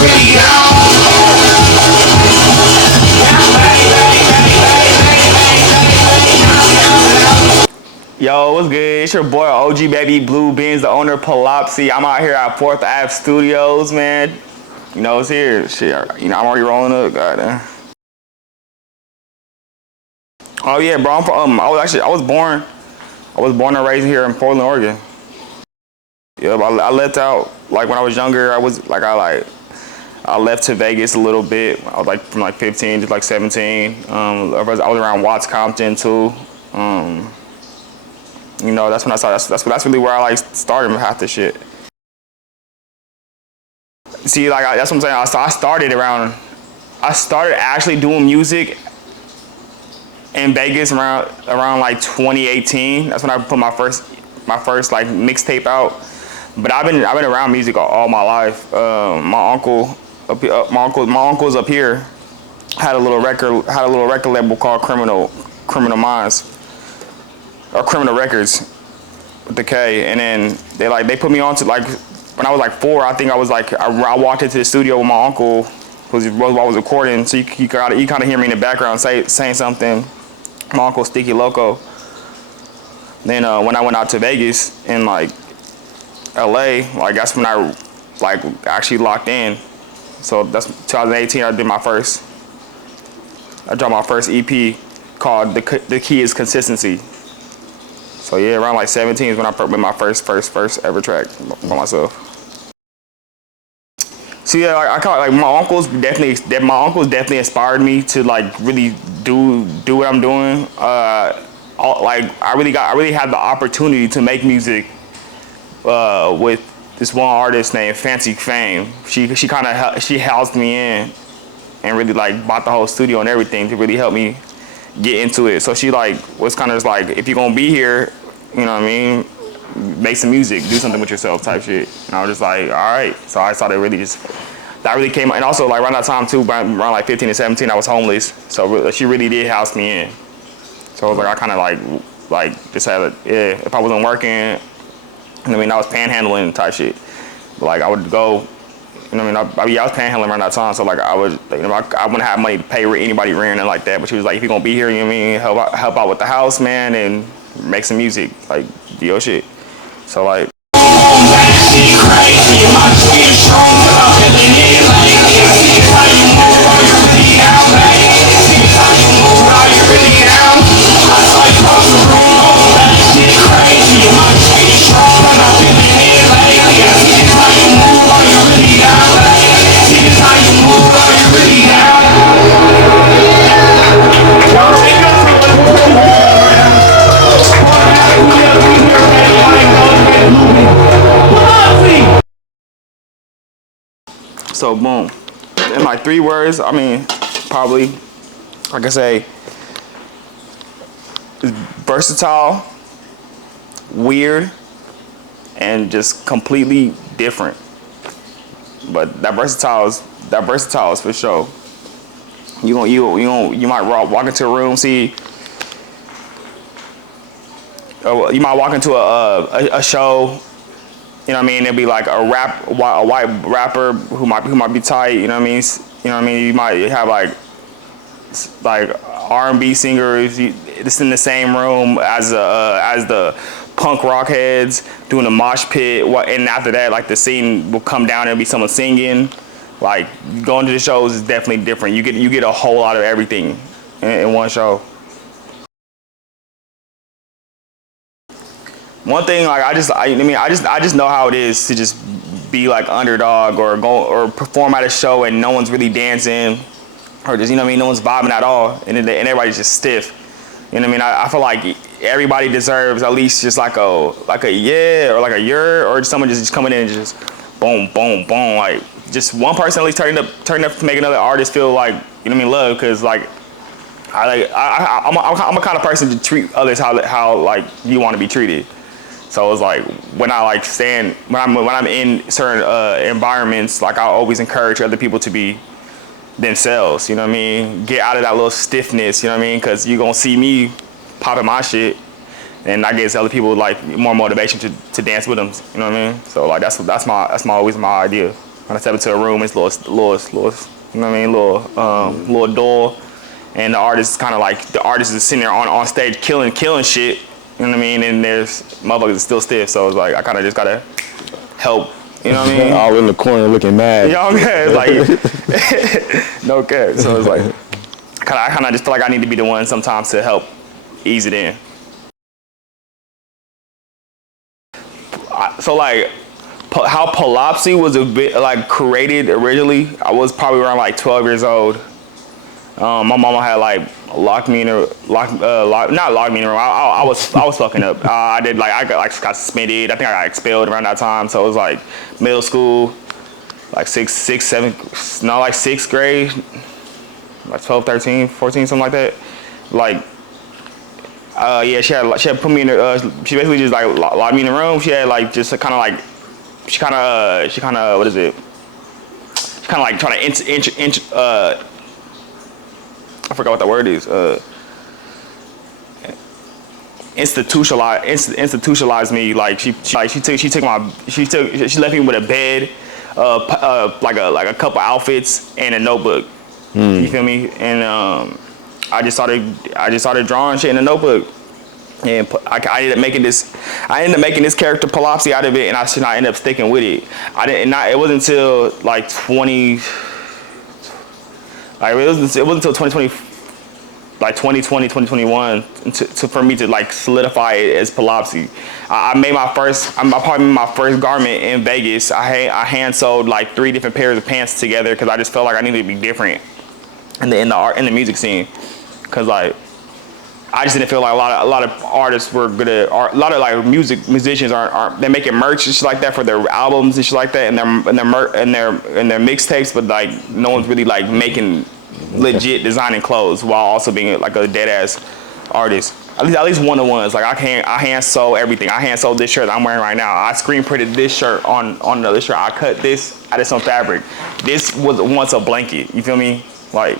Yo, what's good? It's your boy OGBABYBLUBENZ, the owner of Palopsy. I'm out here at 4th Ave Studios, man. You know, it's here. Shit, you know, I'm already rolling up, goddamn. Oh yeah, bro. I'm from, I was born and raised here in Portland, Oregon. Yeah, I left out like when I was younger. I left to Vegas a little bit. I was like from like 15 to like 17. I was around Watts, Compton too. You know, that's when I started. That's really where I like started half the shit. See, like that's what I'm saying. I started actually doing music in Vegas around like 2018. That's when I put my first like mixtape out. But I've been around music all my life. My uncle's up here had a little record label called Criminal Minds or Criminal Records with the K, and then they put me on to like when I was like 4. I think I was like I walked into the studio with my uncle while I was recording, so you kind of hear me in the background saying something. My uncle Sticky Loco. Then when I went out to Vegas and like LA, like that's when I like actually locked in. So that's 2018. I dropped my first EP called The Key Is Consistency. So yeah, around like 17 is when I put my first ever track by myself. So yeah, I call it, like my uncles definitely inspired me to like really do what I'm doing. I really had the opportunity to make music with this one artist named Fancy Fame. She housed me in and really like bought the whole studio and everything to really help me get into it. So she like was kind of just like, if you're gonna be here, you know what I mean, make some music, do something with yourself type shit. And I was just like, all right. So I started that really came, and also like around that time too, around like 15 and 17, I was homeless. So she really did house me in. So I was like, I kind of like just had if I wasn't working, I mean, I was panhandling type shit. But like I would go, you know what I mean? I was panhandling around that time, so like I would, you know, I wouldn't have money to pay anybody rent and like that. But she was like, if you're gonna be here, you know what I mean, help out with the house, man, and make some music, like do your shit. So like. So boom, in like 3 words, I mean, probably, like I say, versatile, weird, and just completely different. But that versatile is for sure. You might walk into a room, see. You might walk into a show. You know what I mean? There'll be like a white rapper who might be tight. You know what I mean? You know what I mean? You might have like R&B singers just in the same room as the punk rock heads doing a mosh pit. And after that, like the scene will come down and there'll be someone singing. Like going to the shows is definitely different. You get a whole lot of everything in one show. One thing, like I just know how it is to just be like underdog or go or perform at a show and no one's really dancing or just, you know what I mean, no one's vibing at all and everybody's just stiff. You know what I mean? I feel like everybody deserves at least just like a yeah or like a yer or someone just coming in and just boom boom boom, like just one person at least turning up to make another artist feel like, you know what I mean, love, because like I'm a kind of person to treat others how like you want to be treated. So it's like when I'm in certain environments, like I always encourage other people to be themselves. You know what I mean? Get out of that little stiffness. You know what I mean? Because you're gonna see me popping my shit, and I guess other people like more motivation to dance with them. You know what I mean? So like that's always my idea. When I step into a room, it's little, you know what I mean, little door, and the artist is kind of like the artist is sitting there on stage killing shit. You know what I mean? And there's motherfuckers is still stiff, so it's like I kind of just gotta help. You know what I mean? All in the corner looking mad. Yeah, okay. Like no care. So it's like I kind of just feel like I need to be the one sometimes to help ease it in. So like how Polopsy was a bit like created originally, I was probably around like 12 years old. My mama had like locked me in a not locked me in a room. I was fucking up. I got suspended. I think I got expelled around that time. So it was like middle school, like sixth grade, like 12, 13, 14, something like that. Like yeah, she had put me in she basically just like locked me in the room. She had like just kind of like she kind of what is it? She kind of like trying to I forgot what the word is. Institutionalized me. Like she left me with a bed, like a couple outfits and a notebook. You feel me? And I just started drawing shit in a notebook. And I ended up making this character Polopsy out of it, and I ended up sticking with it. It wasn't until like 20. Like it wasn't until 2020, like 2020, 2021, for me to like solidify it as Polopsy. I probably made my first garment in Vegas. I hand sewed like 3 different pairs of pants together because I just felt like I needed to be different in the music scene. Cause like I just didn't feel like a lot of artists were good at art. A lot of like musicians aren't they're making merch and shit like that for their albums and shit like that and their mixtapes, but like no one's really like making legit designing clothes while also being like a dead ass artist. At least one of the ones. Like I hand sew everything. I hand sewed this shirt that I'm wearing right now. I screen printed this shirt on another shirt. I cut this out of some fabric. This was once a blanket. You feel me? Like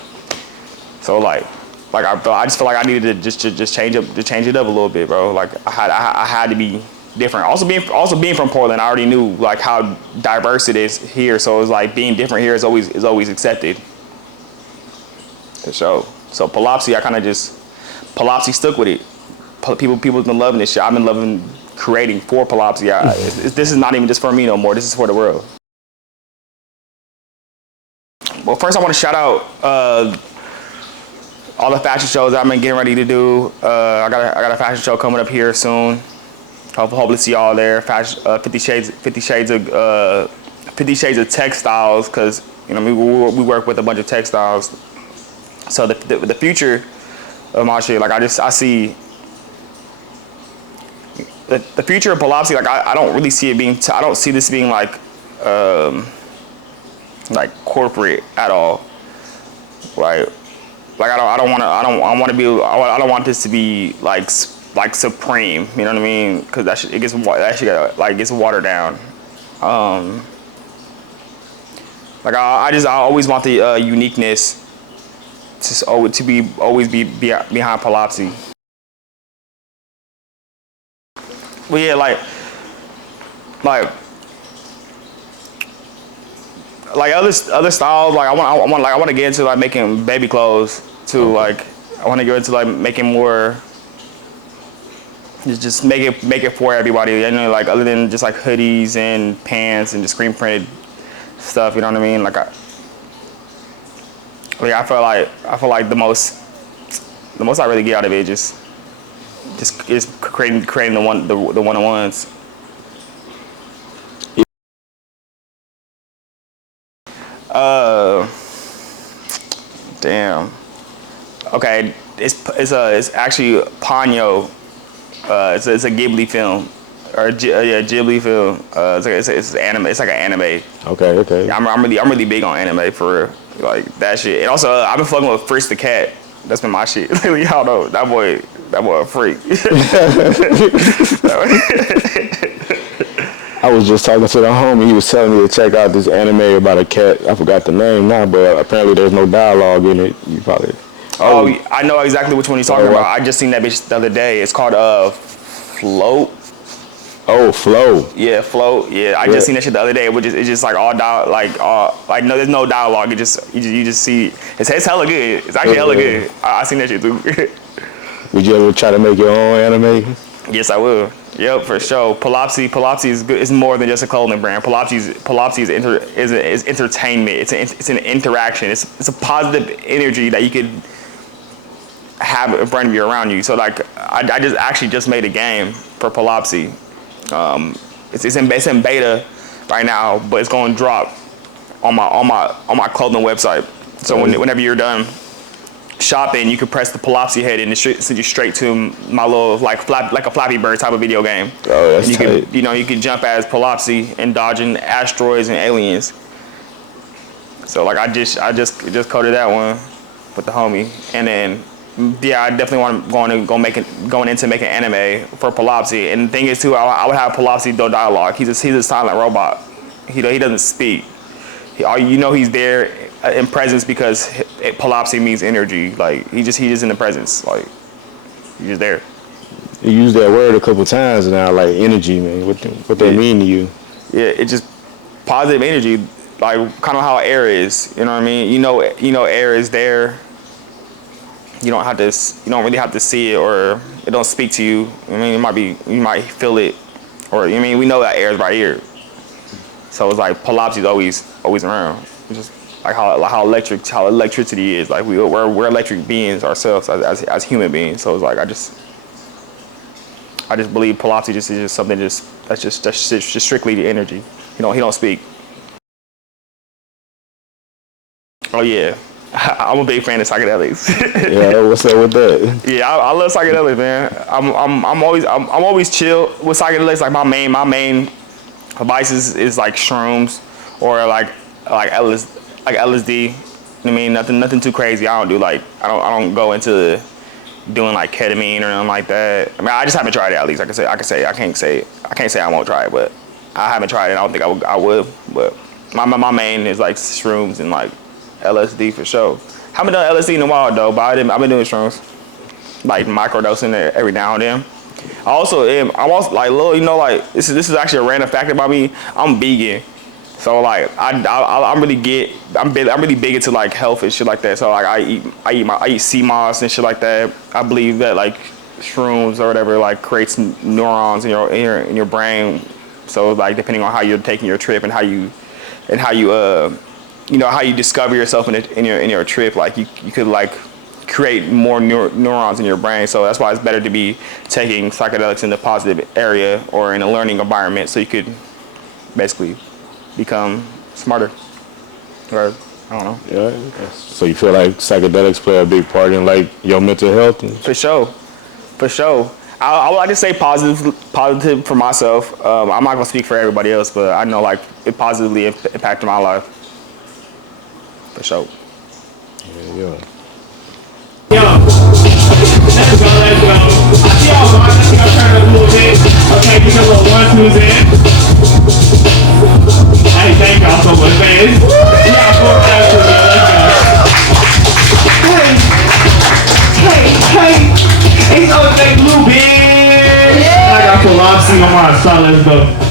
so like I just feel like I needed to just change it up a little bit, bro. Like I had to be different. Also being from Portland, I already knew like how diverse it is here. So it was like being different here is always accepted. So Polopsy, Polopsy stuck with it. People's been loving this shit. I've been loving creating for Polopsy. This is not even just for me no more. This is for the world. Well, first I want to shout out all the fashion shows I've been getting ready to do. I got a fashion show coming up here soon. Hopefully see y'all there. 50 shades of textiles, because you know we work with a bunch of textiles. So the future of my shit, like I see the future of Polopsy. Like I don't really see it being. I don't see this being like corporate at all. Right. Like I don't want this to be like supreme. You know what I mean? Because that shit gets watered down. Like I always want the uniqueness to always be behind Polopsy. But yeah, like other styles. Like I want to get into like making baby clothes too. Like I want to get into like making more. Just make it for everybody. You know, like other than just like hoodies and pants and just screen printed stuff. You know what I mean? Like I feel like the most I really get out of it just is creating the one-on-ones. Damn. Okay, it's actually Ponyo. It's a Ghibli film, or Ghibli film. It's anime. It's like an anime. Okay. Yeah, I'm really big on anime for real. Like that shit. And also I've been fucking with Fritz the cat. That's been my shit. Y'all know that boy a freak. I was just talking to the homie. He was telling me to check out this anime about a cat. I forgot the name now, but apparently there's no dialogue in it. You probably. Oh, I know exactly which one he's talking about. I just seen that bitch the other day. It's called Float. Oh, Flow. Yeah, Flow. Yeah, I just seen that shit the other day. It's just like all like no, there's no dialogue. You just see it's hella good. It's actually hella good. I seen that shit too. Would you ever try to make your own anime? Yes, I will. Yep, for sure. Polopsy is good. It's more than just a clothing brand. Polopsy is entertainment. It's an interaction. It's a positive energy that you could have in front of you, around you. So like, I just made a game for Polopsy. It's in beta right now, but it's going to drop on my clothing website. So whenever you're done shopping, you can press the Polopsy head and it sends you straight to my little like a Flappy Bird type of video game. Oh, that's and tight. You can jump as Polopsy and dodging asteroids and aliens. So like I just coded that one with the homie, and then yeah, I definitely want going into making anime for Polopsy. And the thing is too, I would have Polopsy do dialogue. He's a silent robot. He doesn't speak. He's there in presence because Polopsy means energy. Like he's just in the presence. Like he's just there. You used that word a couple times now, like energy, man. What that mean to you? Yeah, it's just positive energy, like kind of how air is. You know what I mean? You know, air is there. You don't really have to see it, or it don't speak to you. I mean, you might feel it, or I mean, we know that air is right here. So it's like Polopsy is always around. It's just like how electricity is. Like we're electric beings ourselves as human beings. So it's like I just believe Polopsy is just something that's just strictly the energy. He don't speak. Oh yeah. I'm a big fan of psychedelics. Yeah, what's up with that? Yeah, I love psychedelics, man. I'm always chill with psychedelics. Like my main vices is like shrooms or like LSD. I mean, nothing too crazy. I don't go into doing like ketamine or nothing like that. I mean, I just haven't tried it. At least I can't say I won't try it, but I haven't tried it. I don't think I would. But my main is like shrooms and like LSD for sure. Haven't done LSD in a while though, but I've been doing shrooms, like microdosing it every now and then. I'm also like little, like this is actually a random fact about me. I'm vegan, so like I'm really big into like health and shit like that. So like I eat sea moss and shit like that. I believe that like shrooms or whatever like creates neurons in your brain. So like depending on how you're taking your trip and how you how you discover yourself in your trip, like you could like create more neurons in your brain. So that's why it's better to be taking psychedelics in the positive area or in a learning environment, so you could basically become smarter. Or I don't know. Yeah. So you feel like psychedelics play a big part in like your mental health? For sure. I would like to say positive for myself. I'm not gonna speak for everybody else, but I know like it positively impacted my life. For sure. Yeah. Yo, let's go. I see y'all watching. I think I'll turn it up a little bit. Okay, give me a little 1, 2s in. Hey, thank y'all so much, man. Yeah, 4 times to me. Let's go. Hey, it's OJ Blue, bitch. I got Polopsy on my side. Let's go.